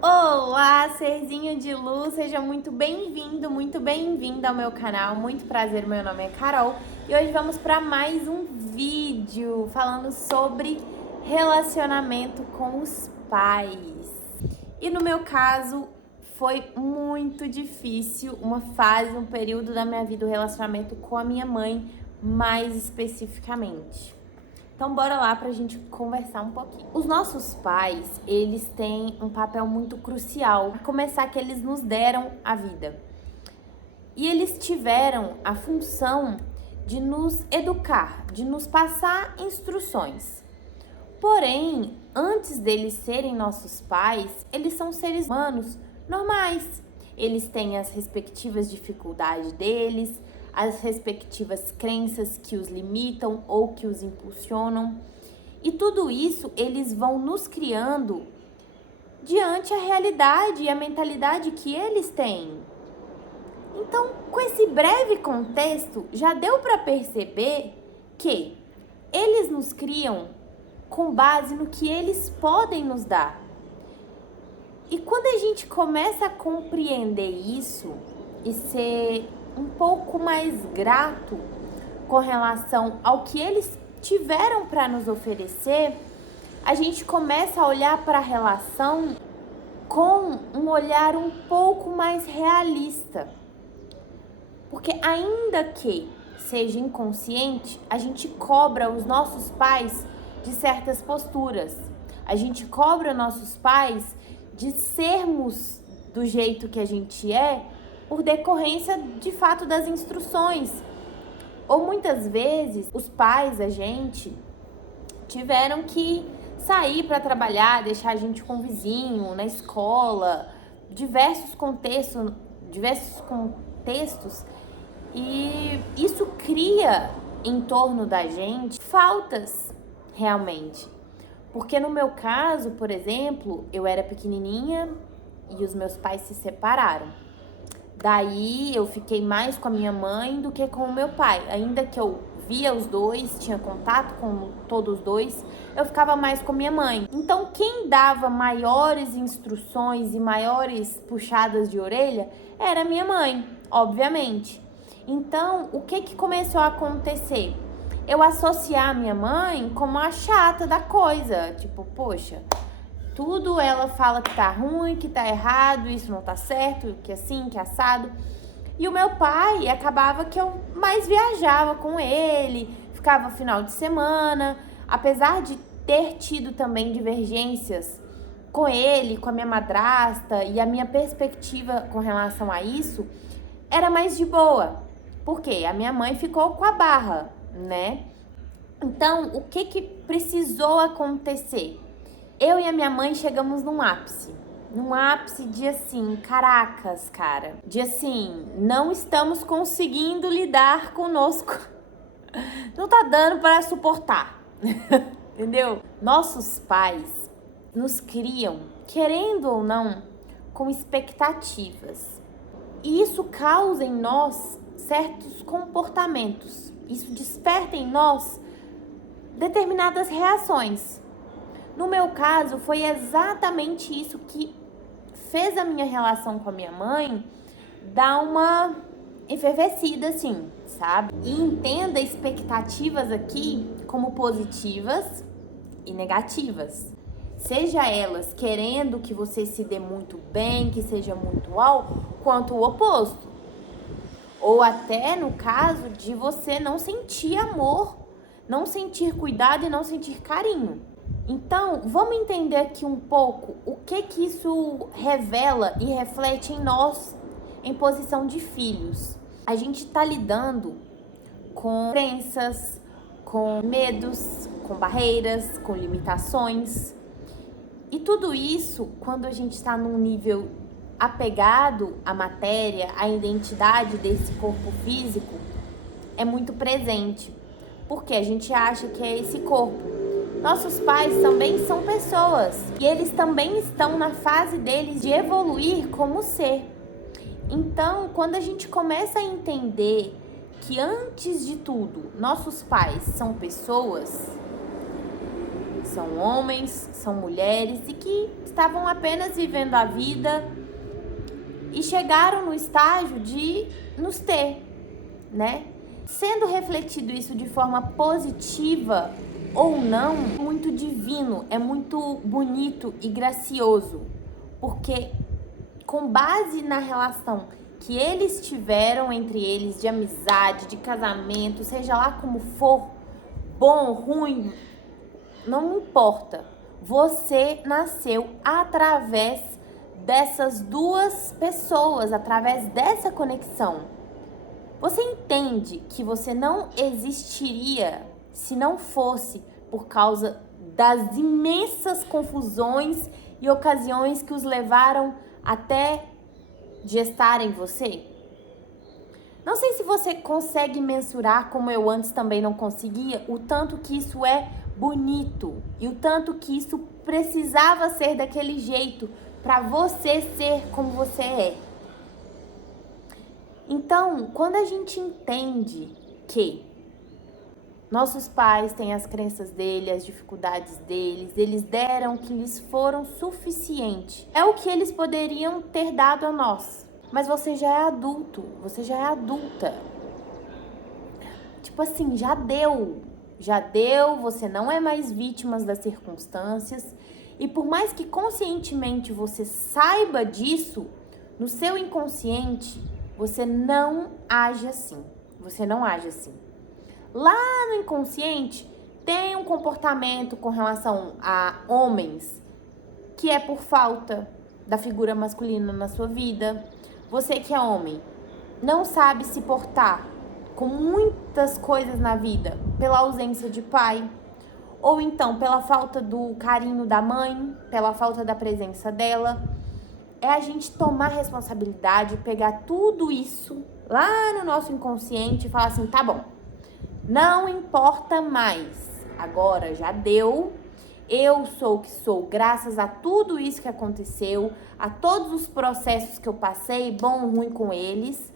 Olá, serzinho de luz, seja muito bem-vindo, muito bem-vinda ao meu canal. Muito prazer, meu nome é Carol e hoje vamos para mais um vídeo falando sobre relacionamento com os pais. E no meu caso, foi muito difícil uma fase, um período da minha vida, o relacionamento com a minha mãe, mais especificamente. Então bora lá pra gente conversar um pouquinho. Os nossos pais, eles têm um papel muito crucial. A começar que eles nos deram a vida. E eles tiveram a função de nos educar, de nos passar instruções. Porém, antes deles serem nossos pais, eles são seres humanos normais. Eles têm as respectivas dificuldades deles, as respectivas crenças que os limitam ou que os impulsionam. E tudo isso eles vão nos criando diante a realidade e a mentalidade que eles têm. Então, com esse breve contexto, já deu para perceber que eles nos criam com base no que eles podem nos dar. E quando a gente começa a compreender isso e ser um pouco mais grato com relação ao que eles tiveram para nos oferecer, a gente começa a olhar para a relação com um olhar um pouco mais realista. Porque ainda que seja inconsciente, a gente cobra os nossos pais de certas posturas. A gente cobra nossos pais de sermos do jeito que a gente é por decorrência de fato das instruções. Ou muitas vezes os pais, a gente, tiveram que sair para trabalhar, deixar a gente com o vizinho, na escola, diversos contextos, e isso cria em torno da gente faltas realmente. Porque no meu caso, por exemplo, eu era pequenininha e os meus pais se separaram. Daí eu fiquei mais com a minha mãe do que com o meu pai. Ainda que eu via os dois, tinha contato com todos os dois, eu ficava mais com minha mãe. Então quem dava maiores instruções e maiores puxadas de orelha era minha mãe, obviamente. Então o que começou a acontecer? Eu associar a minha mãe como a chata da coisa. Tipo, poxa, tudo ela fala que tá ruim, que tá errado, isso não tá certo, que assim, que assado. E o meu pai acabava que eu mais viajava com ele, ficava final de semana. Apesar de ter tido também divergências com ele, com a minha madrasta, e a minha perspectiva com relação a isso era mais de boa. Porque a minha mãe ficou com a barra, né? Então, o que precisou acontecer? Eu e a minha mãe chegamos num ápice de assim, caracas, cara, de assim, não estamos conseguindo lidar conosco, não tá dando para suportar, entendeu? Nossos pais nos criam, querendo ou não, com expectativas, e isso causa em nós certos comportamentos, isso desperta em nós determinadas reações. No meu caso, foi exatamente isso que fez a minha relação com a minha mãe dar uma efervescida, assim, sabe? E entenda expectativas aqui como positivas e negativas. Seja elas querendo que você se dê muito bem, que seja muito quanto o oposto. Ou até no caso de você não sentir amor, não sentir cuidado e não sentir carinho. Então, vamos entender aqui um pouco o que isso revela e reflete em nós em posição de filhos. A gente está lidando com crenças, com medos, com barreiras, com limitações. E tudo isso, quando a gente está num nível apegado à matéria, à identidade desse corpo físico, é muito presente. Porque a gente acha que é esse corpo. Nossos pais também são pessoas e eles também estão na fase deles de evoluir como ser. Então, quando a gente começa a entender que antes de tudo, nossos pais são pessoas, são homens, são mulheres e que estavam apenas vivendo a vida e chegaram no estágio de nos ter, né? Sendo refletido isso de forma positiva ou não, é muito divino, é muito bonito e gracioso, porque com base na relação que eles tiveram entre eles, de amizade, de casamento, seja lá como for, bom, ruim, não importa. Você nasceu através dessas duas pessoas, através dessa conexão. Você entende que você não existiria se não fosse por causa das imensas confusões e ocasiões que os levaram até gestar em você? Não sei se você consegue mensurar, como eu antes também não conseguia, o tanto que isso é bonito e o tanto que isso precisava ser daquele jeito para você ser como você é. Então, quando a gente entende que nossos pais têm as crenças deles, as dificuldades deles, eles deram o que lhes foram suficiente, é o que eles poderiam ter dado a nós. Mas você já é adulto, você já é adulta. Tipo assim, já deu, você não é mais vítima das circunstâncias. E por mais que conscientemente você saiba disso, no seu inconsciente, você não age assim. Você não age assim. Lá no inconsciente, tem um comportamento com relação a homens que é por falta da figura masculina na sua vida. Você que é homem, não sabe se portar com muitas coisas na vida pela ausência de pai, ou então pela falta do carinho da mãe, pela falta da presença dela. É a gente tomar responsabilidade, pegar tudo isso lá no nosso inconsciente e falar assim, tá bom, não importa mais, agora já deu. Eu sou o que sou graças a tudo isso que aconteceu, a todos os processos que eu passei, bom ou ruim com eles.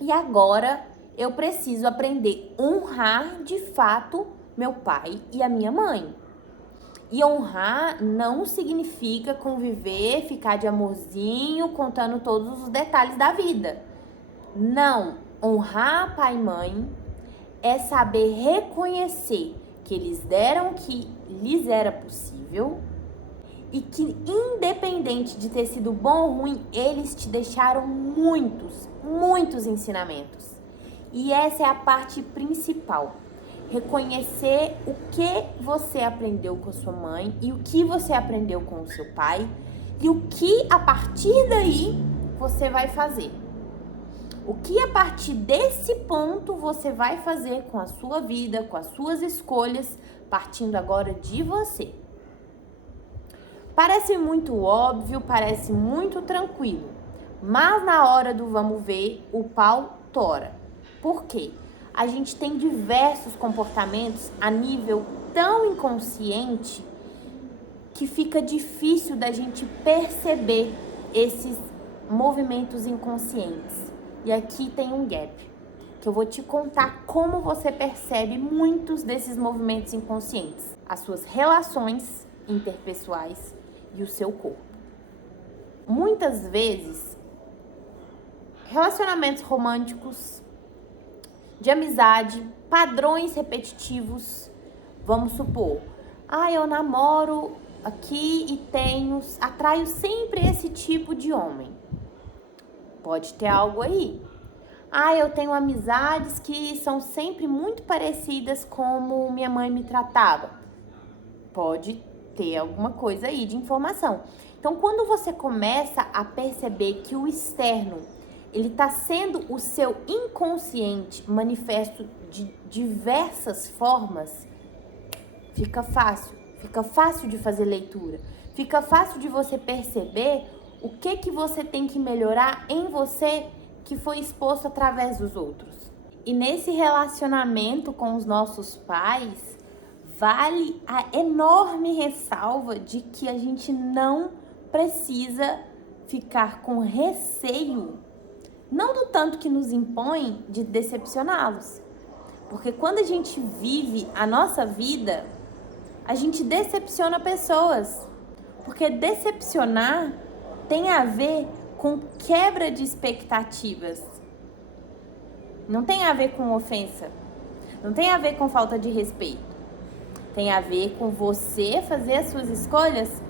E agora eu preciso aprender a honrar de fato meu pai e a minha mãe. E honrar não significa conviver, ficar de amorzinho, contando todos os detalhes da vida. Não, honrar pai e mãe é saber reconhecer que eles deram o que lhes era possível e que, independente de ter sido bom ou ruim, eles te deixaram muitos ensinamentos. E essa é a parte principal. Reconhecer o que você aprendeu com a sua mãe e o que você aprendeu com o seu pai e o que a partir daí você vai fazer. O que a partir desse ponto você vai fazer com a sua vida, com as suas escolhas, partindo agora de você. Parece muito óbvio, parece muito tranquilo, mas na hora do vamos ver, o pau tora. Por quê? A gente tem diversos comportamentos a nível tão inconsciente que fica difícil da gente perceber esses movimentos inconscientes. E aqui tem um gap, que eu vou te contar como você percebe muitos desses movimentos inconscientes. As suas relações interpessoais e o seu corpo. Muitas vezes, relacionamentos românticos, de amizade, padrões repetitivos. Vamos supor, eu namoro aqui e atraio sempre esse tipo de homem. Pode ter algo aí. Eu tenho amizades que são sempre muito parecidas como minha mãe me tratava. Pode ter alguma coisa aí de informação. Então, quando você começa a perceber que o externo, ele está sendo o seu inconsciente manifesto de diversas formas, fica fácil de fazer leitura, fica fácil de você perceber o que você tem que melhorar em você que foi exposto através dos outros. E nesse relacionamento com os nossos pais, vale a enorme ressalva de que a gente não precisa ficar com receio, não do tanto que nos impõe, de decepcioná-los. Porque quando a gente vive a nossa vida, a gente decepciona pessoas. Porque decepcionar tem a ver com quebra de expectativas. Não tem a ver com ofensa. Não tem a ver com falta de respeito. Tem a ver com você fazer as suas escolhas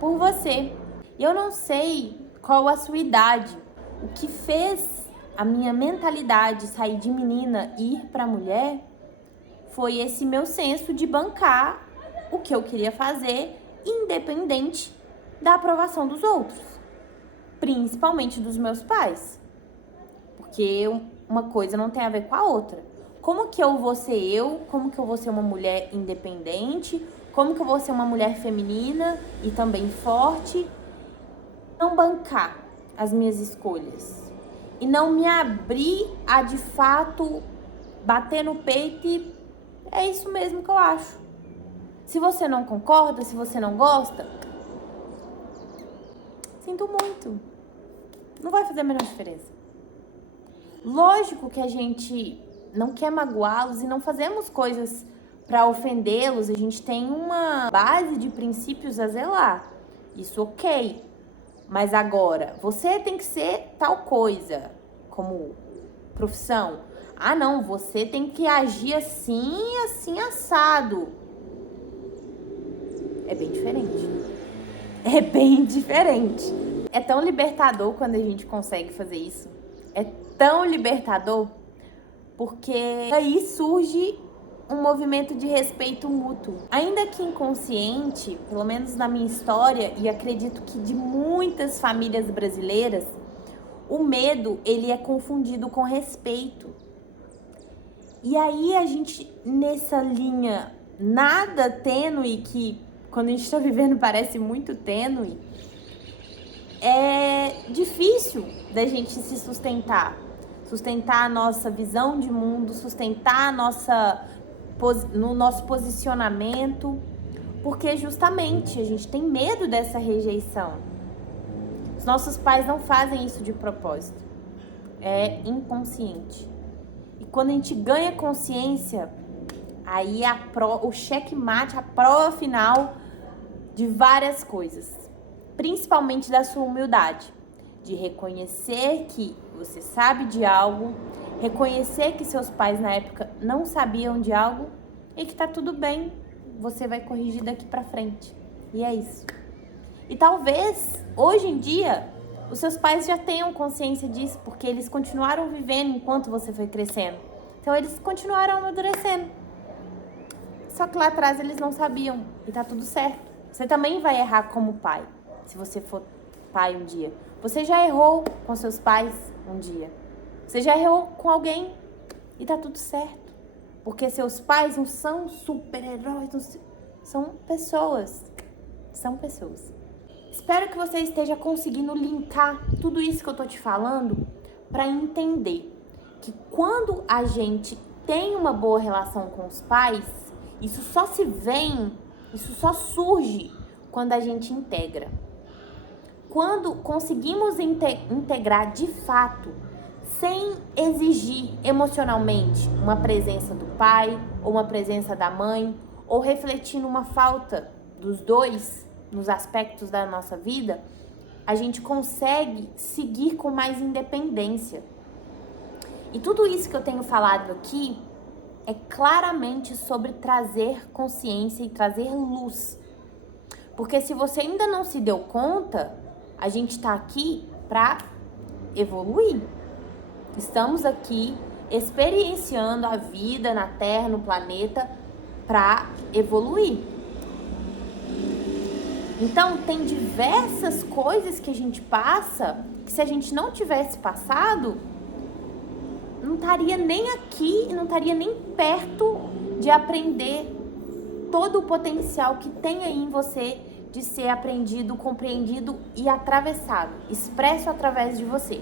por você. E eu não sei qual a sua idade. O que fez a minha mentalidade sair de menina e ir para mulher foi esse meu senso de bancar o que eu queria fazer, independente da aprovação dos outros, principalmente dos meus pais, porque uma coisa não tem a ver com a outra. Como que eu vou ser eu? Como que eu vou ser uma mulher independente? Como que eu vou ser uma mulher feminina e também forte? Não bancar as minhas escolhas e não me abrir a, de fato, bater no peito e é isso mesmo que eu acho. Se você não concorda, se você não gosta, sinto muito. Não vai fazer a menor diferença. Lógico que a gente não quer magoá-los e não fazemos coisas para ofendê-los. A gente tem uma base de princípios a zelar. Isso ok. Mas agora, você tem que ser tal coisa, como profissão. Ah, não, você tem que agir assim, assim, assado. É bem diferente. É bem diferente. É tão libertador quando a gente consegue fazer isso. É tão libertador porque aí surge um movimento de respeito mútuo. Ainda que inconsciente, pelo menos na minha história, e acredito que de muitas famílias brasileiras, o medo, ele é confundido com respeito. E aí a gente, nessa linha nada tênue, que quando a gente tá vivendo parece muito tênue, é difícil da gente se sustentar a nossa visão de mundo, sustentar no nosso posicionamento, porque justamente a gente tem medo dessa rejeição. Os nossos pais não fazem isso de propósito, é inconsciente. E quando a gente ganha consciência, aí o checkmate, a prova final de várias coisas, principalmente da sua humildade, de reconhecer que você sabe de algo, reconhecer que seus pais na época não sabiam de algo e que tá tudo bem, você vai corrigir daqui pra frente. E é isso. E talvez, hoje em dia, os seus pais já tenham consciência disso, porque eles continuaram vivendo enquanto você foi crescendo. Então eles continuaram amadurecendo. Só que lá atrás eles não sabiam e tá tudo certo. Você também vai errar como pai, se você for pai um dia. Você já errou com seus pais um dia. Você já errou com alguém e tá tudo certo. Porque seus pais não são super-heróis, são pessoas. São pessoas. Espero que você esteja conseguindo linkar tudo isso que eu tô te falando para entender que quando a gente tem uma boa relação com os pais, isso só surge quando a gente integra. Quando conseguimos integrar de fato, sem exigir emocionalmente uma presença do pai ou uma presença da mãe, ou refletindo uma falta dos dois nos aspectos da nossa vida, a gente consegue seguir com mais independência. E tudo isso que eu tenho falado aqui é claramente sobre trazer consciência e trazer luz. Porque se você ainda não se deu conta, a gente está aqui para evoluir. Estamos aqui experienciando a vida na Terra, no planeta, para evoluir. Então, tem diversas coisas que a gente passa que se a gente não tivesse passado, não estaria nem aqui, não estaria nem perto de aprender todo o potencial que tem aí em você de ser aprendido, compreendido e atravessado, expresso através de você.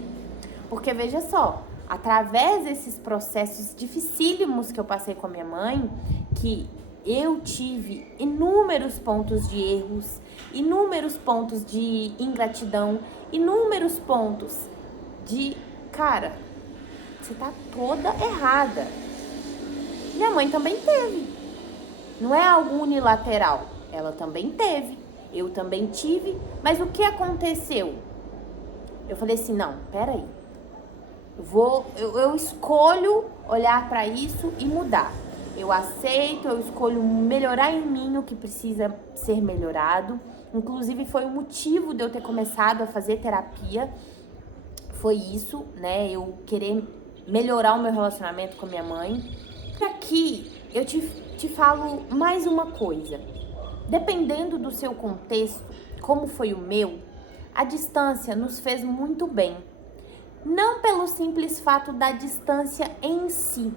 Porque veja só, através desses processos dificílimos que eu passei com a minha mãe, que eu tive inúmeros pontos de erros, inúmeros pontos de ingratidão, inúmeros pontos de, cara, você tá toda errada. Minha mãe também teve. Não é algo unilateral, ela também teve. Eu também tive, mas o que aconteceu? Eu falei assim, não, peraí. Eu escolho olhar para isso e mudar. Eu aceito, eu escolho melhorar em mim o que precisa ser melhorado. Inclusive foi o motivo de eu ter começado a fazer terapia. Foi isso, né? Eu querer melhorar o meu relacionamento com a minha mãe. E aqui eu te falo mais uma coisa. Dependendo do seu contexto, como foi o meu, a distância nos fez muito bem. Não pelo simples fato da distância em si,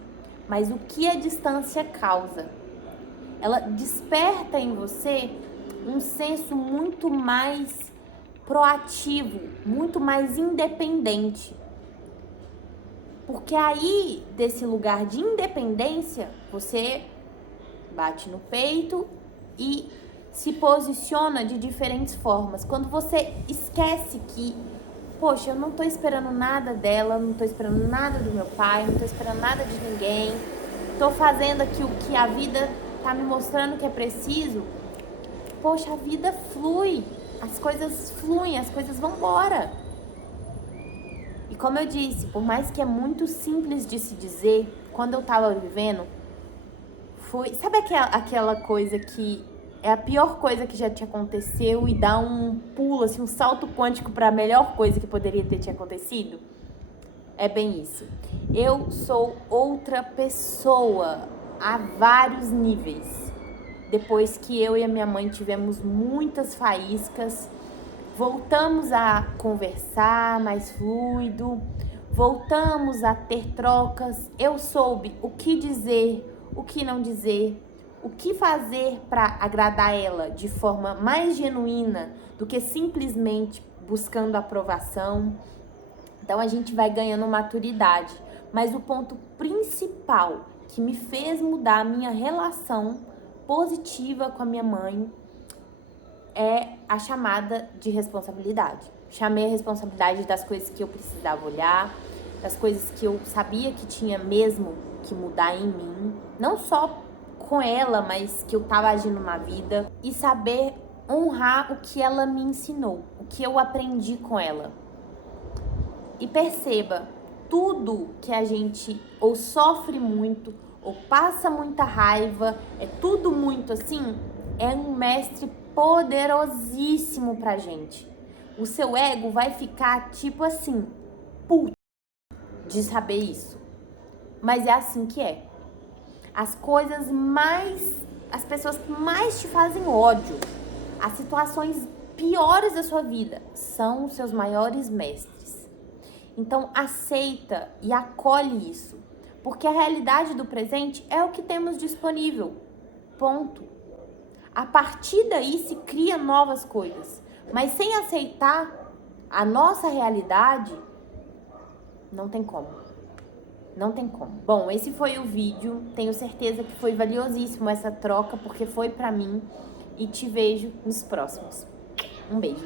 mas o que a distância causa. Ela desperta em você um senso muito mais proativo, muito mais independente. Porque aí, desse lugar de independência, você bate no peito e se posiciona de diferentes formas. Quando você esquece que, poxa, eu não tô esperando nada dela, não tô esperando nada do meu pai, não tô esperando nada de ninguém, tô fazendo aqui o que a vida tá me mostrando que é preciso. Poxa, a vida flui, as coisas fluem, as coisas vão embora. E como eu disse, por mais que é muito simples de se dizer, quando eu tava vivendo, foi... Sabe aquela coisa que é a pior coisa que já te aconteceu e dá um pulo, assim, um salto quântico para a melhor coisa que poderia ter te acontecido? É bem isso. Eu sou outra pessoa a vários níveis. Depois que eu e a minha mãe tivemos muitas faíscas, voltamos a conversar mais fluido, voltamos a ter trocas. Eu soube o que dizer, o que não dizer, o que fazer para agradar ela de forma mais genuína do que simplesmente buscando aprovação. Então a gente vai ganhando maturidade. Mas o ponto principal que me fez mudar a minha relação positiva com a minha mãe é a chamada de responsabilidade. Chamei a responsabilidade das coisas que eu precisava olhar, das coisas que eu sabia que tinha mesmo que mudar em mim, não só com ela, mas que eu tava agindo na vida, e saber honrar o que ela me ensinou, o que eu aprendi com ela. E perceba, tudo que a gente ou sofre muito, ou passa muita raiva, é tudo muito assim, é um mestre poderosíssimo pra gente. O seu ego vai ficar tipo assim, puto de saber isso. Mas é assim que é. As pessoas que mais te fazem ódio, as situações piores da sua vida, são os seus maiores mestres. Então aceita e acolhe isso, porque a realidade do presente é o que temos disponível. Ponto. A partir daí se cria novas coisas, mas sem aceitar a nossa realidade, não tem como. Não tem como. Bom, esse foi o vídeo. Tenho certeza que foi valiosíssimo essa troca, porque foi pra mim. E te vejo nos próximos. Um beijo.